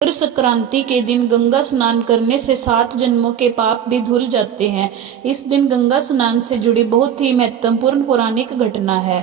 मकर संक्रांति के दिन गंगा स्नान करने से 7 जन्मों के पाप भी धुल जाते हैं। इस दिन गंगा स्नान से जुड़ी बहुत ही महत्वपूर्ण पौराणिक घटना है।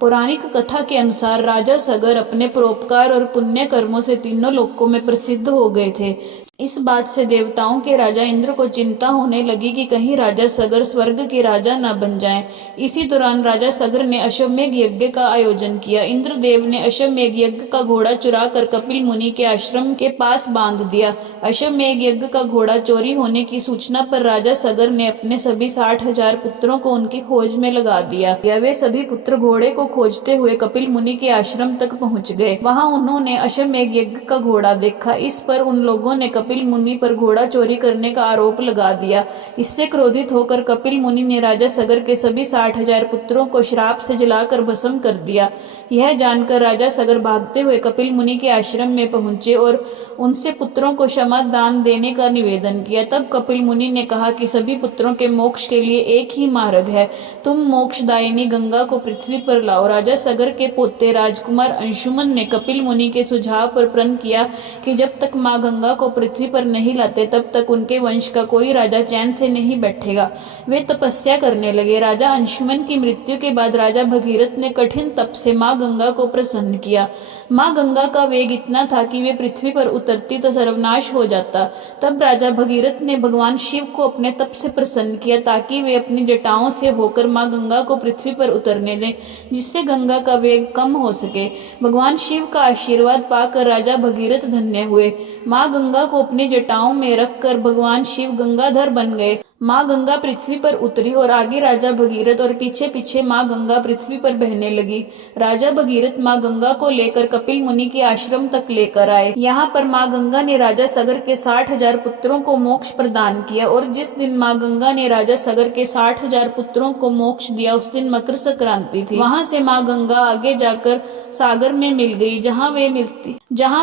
पौराणिक कथा के अनुसार राजा सगर अपने परोपकार और पुण्य कर्मों से तीनों लोकों में प्रसिद्ध हो गए थे। इस बात से देवताओं के राजा इंद्र को चिंता होने लगी कि कहीं राजा सगर स्वर्ग के राजा न बन जाएं। इसी दौरान राजा सगर ने अश्वमेध यज्ञ का आयोजन किया। इंद्रदेव ने अश्वमेध यज्ञ का घोड़ा चुरा कर कपिल मुनि के आश्रम के पास बांध दिया। अश्वमेध यज्ञ का घोड़ा चोरी होने की सूचना पर राजा सगर ने अपने सभी 60,000 पुत्रों को उनकी खोज में लगा दिया। वे सभी पुत्र घोड़े को खोजते हुए कपिल मुनि के आश्रम तक पहुंच गए। वहां उन्होंने अश्वमेध यज्ञ का घोड़ा देखा। इस पर उन लोगों ने कपिल मुनि पर घोड़ा चोरी करने का आरोप लगा दिया। इससे क्रोधित होकर कपिल मुनि ने राजा सगर के सभी 60,000 पुत्रों को श्राप से जलाकर भस्म कर दिया। यह जानकर राजा सगर भागते हुए कपिल मुनि के आश्रम में पहुंचे और उनसे पुत्रों को क्षमा दान देने का निवेदन किया। तब कपिल मुनि ने कहा कि सभी पुत्रों के मोक्ष के लिए एक ही मार्ग है, तुम मोक्षदायिनी गंगा को पृथ्वी पर लाओ। राजा सगर के पोते राजकुमार अंशुमन ने कपिल मुनि के सुझाव पर प्रण किया कि जब तक मां गंगा को पृथ्वी पर नहीं लाते तब तक उनके वंश का कोई राजा चैन से नहीं बैठेगा। वे तपस्या करने लगे। राजा अंशुमन की मृत्यु के बाद राजा भगीरथ ने कठिन तप से मां गंगा को प्रसन्न किया। मां गंगा का वेग इतना था कि वे पृथ्वी पर उतरती तो सर्वनाश हो जाता। तब राजा भगीरथ ने भगवान शिव को अपने तप से प्रसन्न किया ताकि वे अपनी जटाओं से होकर मां गंगा को पृथ्वी पर उतरने दें, जिससे गंगा का वेग कम हो सके। भगवान शिव का आशीर्वाद पाकर राजा भगीरथ धन्य हुए। मां गंगा को अपनी जटाओं में रखकर भगवान शिव गंगाधर बन गए। मां गंगा पृथ्वी पर उतरी और आगे राजा भगीरथ और पीछे पीछे मां गंगा पृथ्वी पर बहने लगी। राजा भगीरथ मां गंगा को लेकर कपिल मुनि के आश्रम तक लेकर आए। यहाँ पर मां गंगा ने राजा सगर के 60,000 पुत्रों को मोक्ष प्रदान किया और जिस दिन मां गंगा ने राजा सगर के 60,000 पुत्रों को मोक्ष दिया उस दिन मकर संक्रांति थी। वहां से मां गंगा आगे जाकर सागर में मिल गई। जहाँ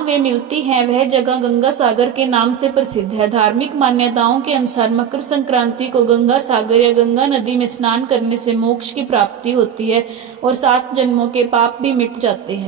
वे मिलती हैं वह जगह गंगा सागर के नाम से प्रसिद्ध है। धार्मिक मान्यताओं के अनुसार मकर संक्रांति को गंगा सागर या गंगा नदी में स्नान करने से मोक्ष की प्राप्ति होती है और 7 जन्मों के पाप भी मिट जाते हैं।